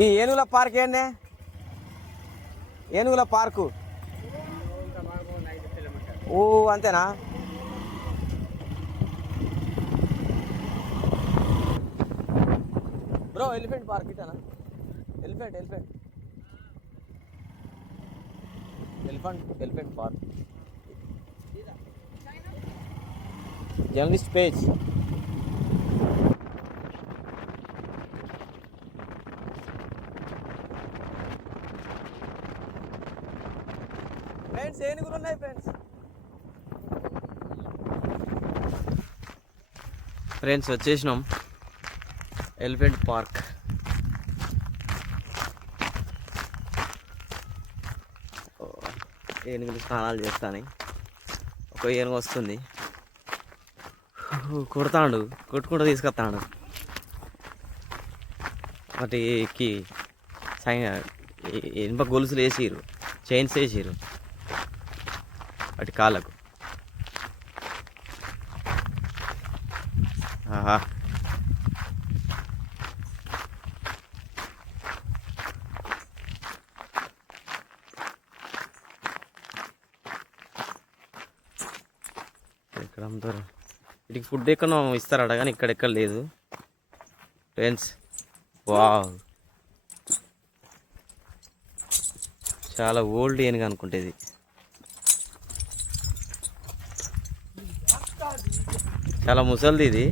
ఈ ఏనుగుల పార్క్ ఏంటి? ఏనుగుల పార్కు ఓ అంతేనా? బ్రో ఎలిఫెంట్ పార్క్ ఇటనా? Elephant elephant elephant elephant park journalist page. Friends ఏనుగులు ఉన్నాయి ఫ్రెండ్స్. ఫ్రెండ్స్ వచ్చేసినాం ఎలిఫెంట్ పార్క్. ఏనుగులు స్నానాలు చేస్తాను. ఒక ఏనుగు వస్తుంది, కొడతాడు, కొట్టుకుంటూ తీసుకొస్తాడు. వాటికి ఇనుప గొలుసులు వేసిరు, చైన్స్ వేసిరు వాటి కాళ్ళకు. ఆహా ఎక్కడ అమ్ముతారు? వీటికి ఫుడ్ ఎక్కడ ఇస్తారట కానీ ఇక్కడెక్కడ లేదు ఫ్రెండ్స్. వావ్, చాలా ఓల్డ్ ఏనుగు అనుకుంటేది. చాలా ముసలిది ఇది.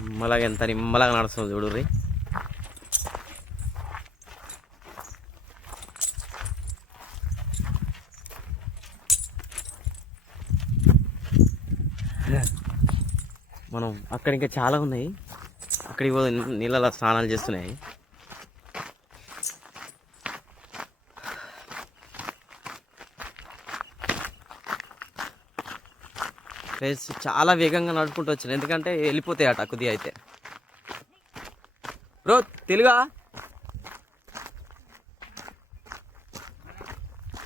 నిమ్మలాగా ఎంత నిమ్మలాగా నడుస్తుంది చూడుర్రి. మనం అక్కడ ఇంకా చాలా ఉన్నాయి, అక్కడికి పోతే నీళ్ళలో స్నానాలు చేస్తున్నాయి. ఫ్రెండ్స్ చాలా వేగంగా నడుపుకుంటూ వచ్చాను, ఎందుకంటే వెళ్ళిపోతాయి అట కొద్దిగా అయితే. బ్రో తెలుగా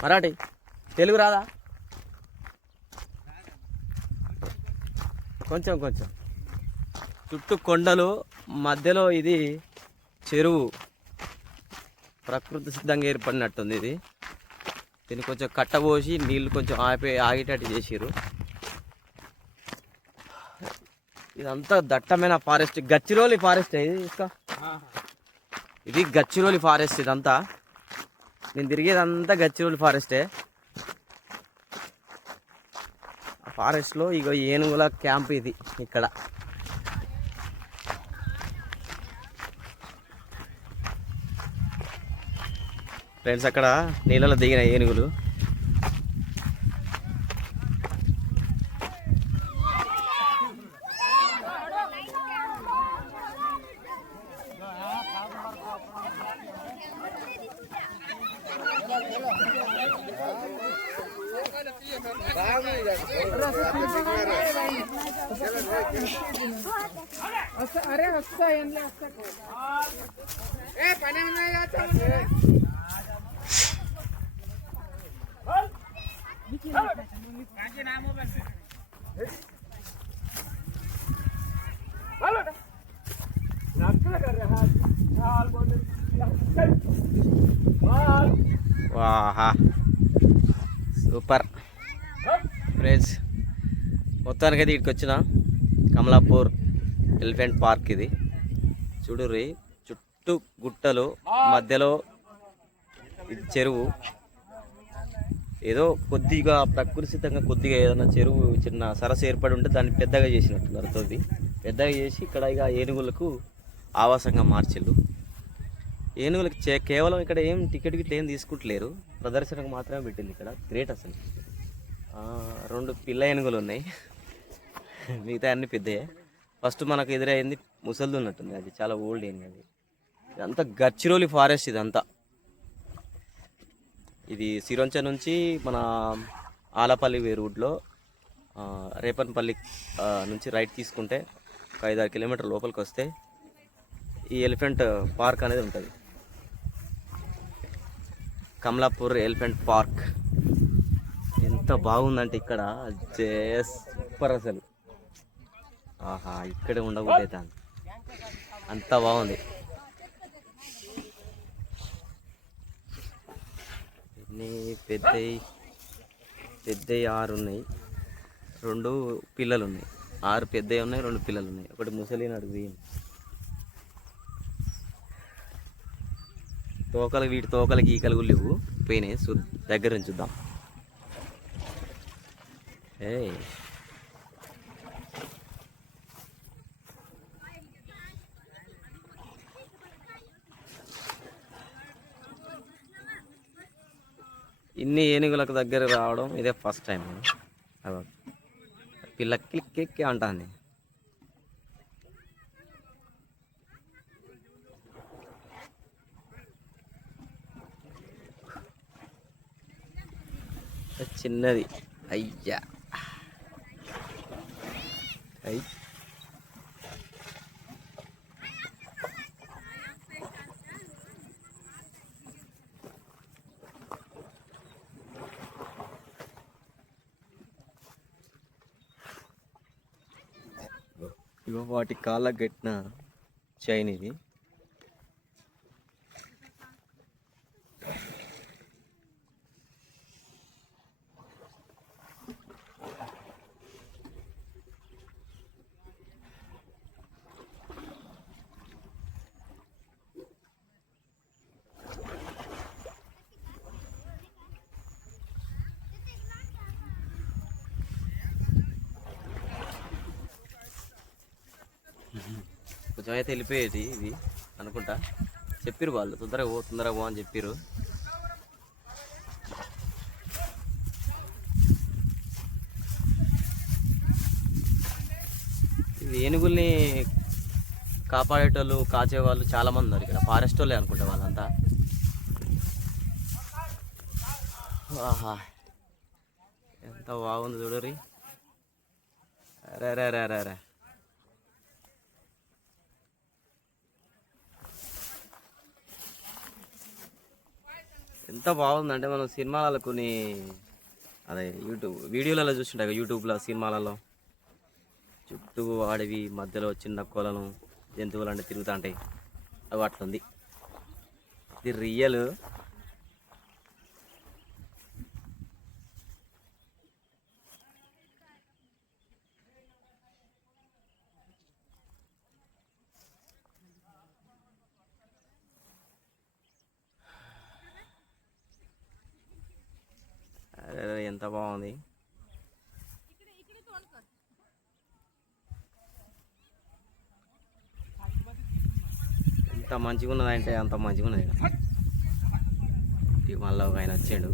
మరాఠీ తెలుగు రాదా? కొంచెం కొంచెం. చుట్టూ కొండలు, మధ్యలో ఇది చెరువు, ప్రకృతి సిద్ధంగా ఏర్పడినట్టుంది ఇది. దీన్ని కొంచెం కట్టబోసి నీళ్ళు కొంచెం ఆగేటట్టు చేసిర్రు. ఇదంతా దట్టమైన ఫారెస్ట్, గచ్చిరోలి ఫారెస్ట్. ఇది గచ్చిరోలి ఫారెస్ట్. ఇదంతా నేను తిరిగేదంతా గచ్చిరోలి ఫారెస్టే. ఫారెస్ట్లో ఇగో ఏనుగుల క్యాంప్ ఇది. ఇక్కడ ఫ్రెండ్స్ అక్కడ నీళ్ళలో దిగిన ఏనుగులు. अरे अच्छा पानी में వాహా సూపర్ ఫ్రెండ్స్. మొత్తానికైతే ఇక్కడికి వచ్చిన కమలాపూర్ ఎలిఫెంట్ పార్క్. ఇది చూడుర్రి, చుట్టూ గుట్టలు, మధ్యలో ఇది చెరువు. ఏదో కొద్దిగా ప్రకృతి సిద్ధంగా కొద్దిగా ఏదైనా చెరువు చిన్న సరస్సు ఏర్పడి ఉంటే దాన్ని పెద్దగా చేసినట్టున్నారు. తోది పెద్దగా చేసి ఇక్కడ ఇక ఏనుగులకు ఆవాసంగా మార్చిళ్ళు. ఏనుగులకి కేవలం ఇక్కడ ఏం టికెట్ గిట్ల ఏం తీసుకుంటలేరు, ప్రదర్శనకు మాత్రమే పెట్టింది ఇక్కడ. గ్రేట్ అసలు. 2 పిల్ల ఏనుగులు ఉన్నాయి, మిగతా అన్ని పెద్దయే. ఫస్ట్ మనకు ఎదురైంది ముసలిది ఉన్నట్టుంది, అది చాలా ఓల్డ్ ఏనుగు. అది ఇదంతా గచ్చిరోలి ఫారెస్ట్. ఇదంతా ఇది సిరోంచ నుంచి మన ఆలపల్లి రూట్లో రేపన్పల్లి నుంచి రైట్ తీసుకుంటే ఒక 5-6 కిలోమీటర్ లోపలికి వస్తే ఈ ఎలిఫెంట్ పార్క్ అనేది ఉంటుంది. కమలాపూర్ ఎలిఫెంట్ పార్క్ ఎంత బాగుందంటే ఇక్కడ సూపర్ అసలు. ఆహా, ఇక్కడే ఉండకూడదు, అంత బాగుంది. ఇన్ని పెద్దవి 6 ఉన్నాయి, 2 పిల్లలు ఉన్నాయి. 6 పెద్దవి ఉన్నాయి, 2 పిల్లలు ఉన్నాయి. ఒకటి ముసలి నడుగు తోకలు, వీటి తోకలకి ఈకలు లేవు, పోయినాయి. దగ్గర నుంచి చూద్దాం. ఇన్ని ఏనుగులకు దగ్గర రావడం ఇదే ఫస్ట్ టైం. పిల్ల క్లిక్ అంటాను. చిన్నది అయ్యా అయ్యి ఇగో వాటి కాళ్ళకు కట్టిన చైన్ ఇది. కొంచెం అయితే వెళ్ళిపోయేది ఇది అనుకుంటా. చెప్పిరు వాళ్ళు, తొందరగా పో అని చెప్పిరు. ఇది ఏనుగుల్ని కాపాడేటోళ్ళు, కాచేవాళ్ళు చాలామంది ఉన్నారు ఇక్కడ. ఫారెస్ట్ వాళ్ళే అనుకుంటా వాళ్ళంతా. ఆహా, ఎంత బాగుంది చూడరి. అరే ఎంత బాగుందంటే మనం సినిమాలలో కొన్ని అదే వీడియోలలో చూస్తుంటాయి, యూట్యూబ్లో సినిమాలలో చుట్టూ అడవి మధ్యలో చిన్న కొలను జంతువులు అంటే తిరుగుతూ ఉంటాయి. అవి అట్లుంది. ఇది రియల్. ఎంత బాగుంది. ఎంత మంచిగా ఉన్నదంటే అంత మంచిగా ఉన్నది. ఇక మళ్ళీ ఒక ఆయన వచ్చాడు.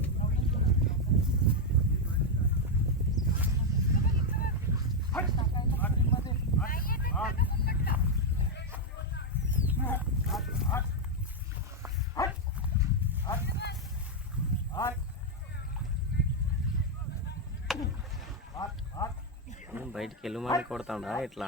బయటికి వెళ్ళమని కొడతాడా ఇట్లా?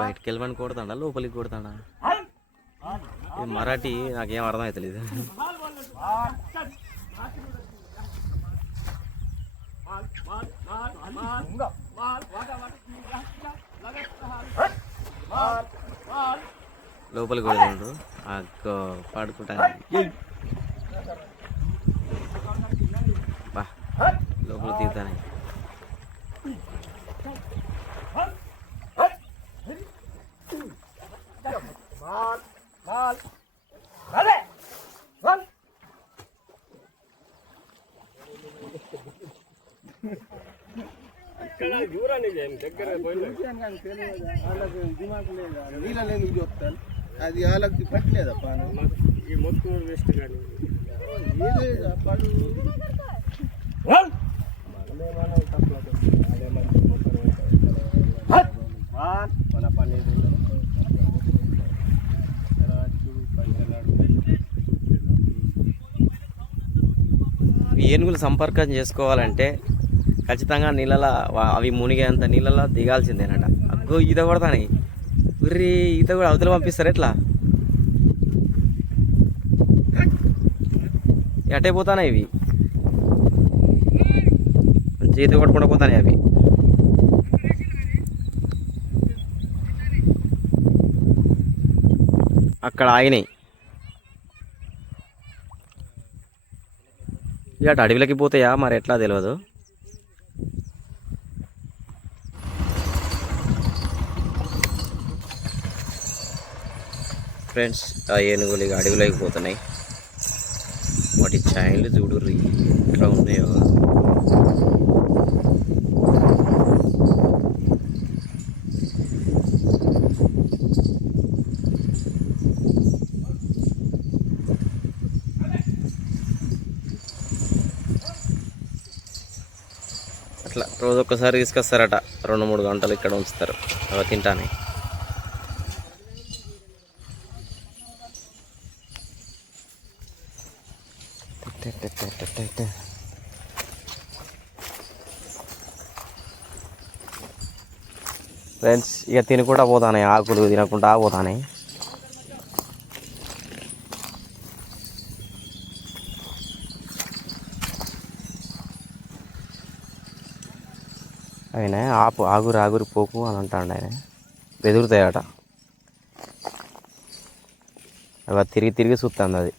బయటికి వెళ్ళమని కొడతాడా, లోపలికి కొడతాడా? మరాఠీ నాకేం అర్థం అవుతలేదు. లోపలికి కొడుతుండ్రు పాడుకుంటా. బా లోపల దిగుతానే. నీళ్ళని చెప్తాను, అది వాళ్ళకి పట్టలేదా పాను? ఈ మొత్తం వేస్ట్ కానీ పడు మన పని ఈ ఏనుగులు సంపర్కం చేసుకోవాలంటే ఖచ్చితంగా నీళ్ళలో అవి మునిగేంత నీళ్ళలో దిగాల్సిందేనట. అగ్గో ఈత కొడతాని ఉర్రి ఈత కూడా అవతల పంపిస్తారు ఎట్లా ఎటే పోతానే ఇవి మంచి ఈత కొట్టుకుంటూ పోతానే అవి. అక్కడ ఆగినాయి ఇక అడవిలోకి పోతాయా మరి ఎట్లా తెలియదు. ఫ్రెండ్స్ ఆ ఏనుగులు ఇక అడవిలోకి పోతున్నాయి. వాటి ఛాయలు చూడుర్రి ఎట్లా ఉన్నాయో. అట్లా రోజు ఒక్కసారి తీసుకొస్తారట, 2-3 గంటలు ఇక్కడ ఉంచుతారు అవి తింటానే. ఫ్రెండ్స్ ఇక తినకుండా పోతానే, ఆకులు తినకుండా పోతానే. ఆయన ఆగురు ఆగురు పోకు అని అంటాడు. ఆయన బెదురుతాయట. అవి తిరిగి తిరిగి చూస్తుంది అది.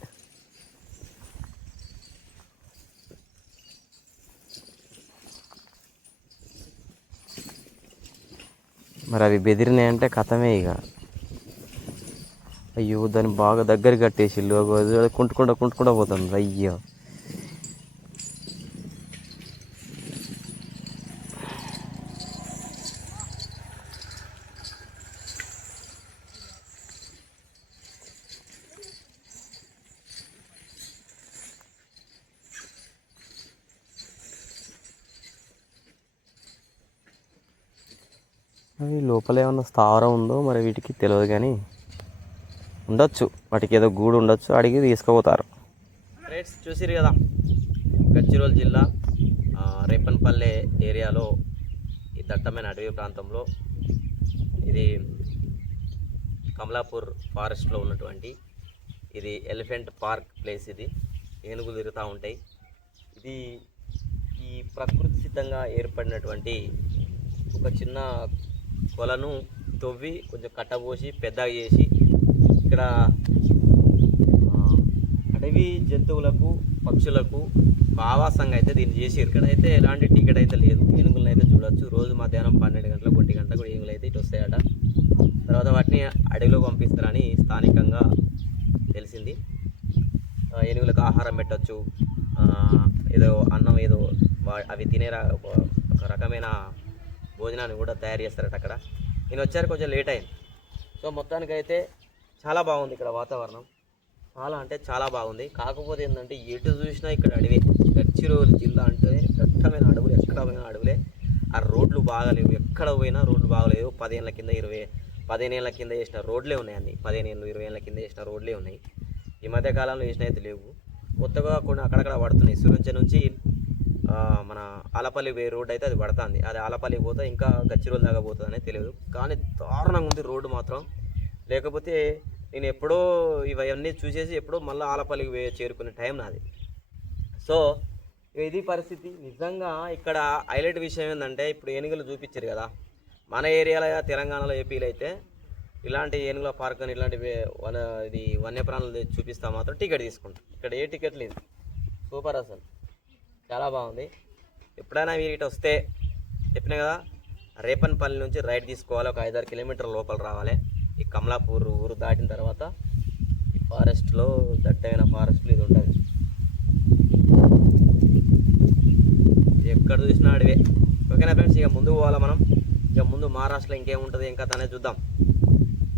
మరి అవి బెదిరినాయంటే కథమే ఇక. అయ్యో దాన్ని బాగా దగ్గర కట్టేసిళ్ళు, కుంటుకుండా పోతుంది. అయ్యో అవి లోపల ఏమన్నా స్థావరం ఉందో మరి వీటికి తెలియదు, కానీ ఉండొచ్చు, వాటికి ఏదో గూడు ఉండొచ్చు, అడిగి తీసుకుపోతారు. రేట్స్ చూసిరు కదా, గద్వాల జిల్లా రేపన్పల్లె ఏరియాలో ఈ దట్టమైన అడవి ప్రాంతంలో ఇది కమలాపూర్ ఫారెస్ట్లో ఉన్నటువంటి ఇది ఎలిఫెంట్ పార్క్ ప్లేస్. ఇది ఏనుగులు తిరుగుతూ ఉంటాయి. ఇది ఈ ప్రకృతి సిద్ధంగా ఏర్పడినటువంటి ఒక చిన్న కొలను తవ్వి కొంచెం కట్టబోసి పెద్దగా చేసి ఇక్కడ అడవి జంతువులకు పక్షులకు ఆవాసంగా అయితే దీన్ని చేసి ఇక్కడైతే ఎలాంటి టికెట్ అయితే లేదు. ఏనుగులను అయితే చూడొచ్చు. రోజు మధ్యాహ్నం 12 గంటలకు 1 గంటలకు ఏనుగులు అయితే ఇటు వస్తాయట. తర్వాత వాటిని అడవిలో పంపిస్తారని స్థానికంగా తెలిసింది. ఏనుగులకు ఆహారం పెట్టచ్చు, ఏదో అన్నం ఏదో అవి తినే ఒక రకమైన భోజనాన్ని కూడా తయారు చేస్తారట అక్కడ. నేను వచ్చారు కొంచెం లేట్ అయింది. సో మొత్తానికైతే చాలా బాగుంది ఇక్కడ వాతావరణం, చాలా అంటే చాలా బాగుంది. కాకపోతే ఏంటంటే ఎటు చూసినా ఇక్కడ అడవి. గద్వాల జిల్లా అంటే దట్టమైన అడవులు, ఎక్కడ పోయినా అడవులే. ఆ రోడ్లు బాగాలేవు, ఎక్కడ పోయినా రోడ్లు బాగాలేవు. 10 ఏళ్ళ కింద 15 ఏళ్ళ కింద చేసిన రోడ్లే ఉన్నాయి. అన్ని 15 ఏళ్ళు 20 ఏళ్ళ కింద చేసిన రోడ్లే ఉన్నాయి. ఈ మధ్యకాలంలో చేసిన అయితే లేవు. కొత్తగా కొన్ని అక్కడక్కడ పడుతున్నాయి. సురంచ నుంచి మన ఆలపల్లి రోడ్ అయితే అది పడుతుంది. అది ఆలపల్లికి పోతే ఇంకా గచ్చిరోలు దాకా పోతుంది అనేది తెలియదు, కానీ దారుణంగా ఉంది రోడ్డు మాత్రం. లేకపోతే నేను ఎప్పుడో ఇవన్నీ చూసేసి ఎప్పుడో మళ్ళీ ఆలపల్లికి చేరుకునే టైం నాది. సో ఇది పరిస్థితి. నిజంగా ఇక్కడ హైలైట్ విషయం ఏంటంటే ఇప్పుడు ఏనుగులు చూపించారు కదా, మన ఏరియాలో తెలంగాణలో ఏపీలో అయితే ఇలాంటి ఏనుగుల పార్క్ అని ఇలాంటి ఇది వన్యప్రాణులు చూపిస్తా మాత్రం టికెట్ తీసుకుంటాం. ఇక్కడ ఏ టికెట్ లేదు. సూపర్, అసలు చాలా బాగుంది. ఎప్పుడైనా మీరు ఇటు వస్తే చెప్పినా కదా, రేపన్పల్లి నుంచి రైట్ తీసుకోవాలి. ఒక 5-6 కిలోమీటర్ల లోపల రావాలి. ఈ కమలాపూర్ ఊరు దాటిన తర్వాత ఈ ఫారెస్ట్లో దట్టమైన ఫారెస్ట్లో ఇది ఉంటుంది. ఎక్కడ చూసినా అడివే. ఓకేనా ఫ్రెండ్స్, ఇక ముందుకు పోవాలి మనం. ఇక ముందు మహారాష్ట్రలో ఇంకేముంటుంది ఇంకా తనే చూద్దాం.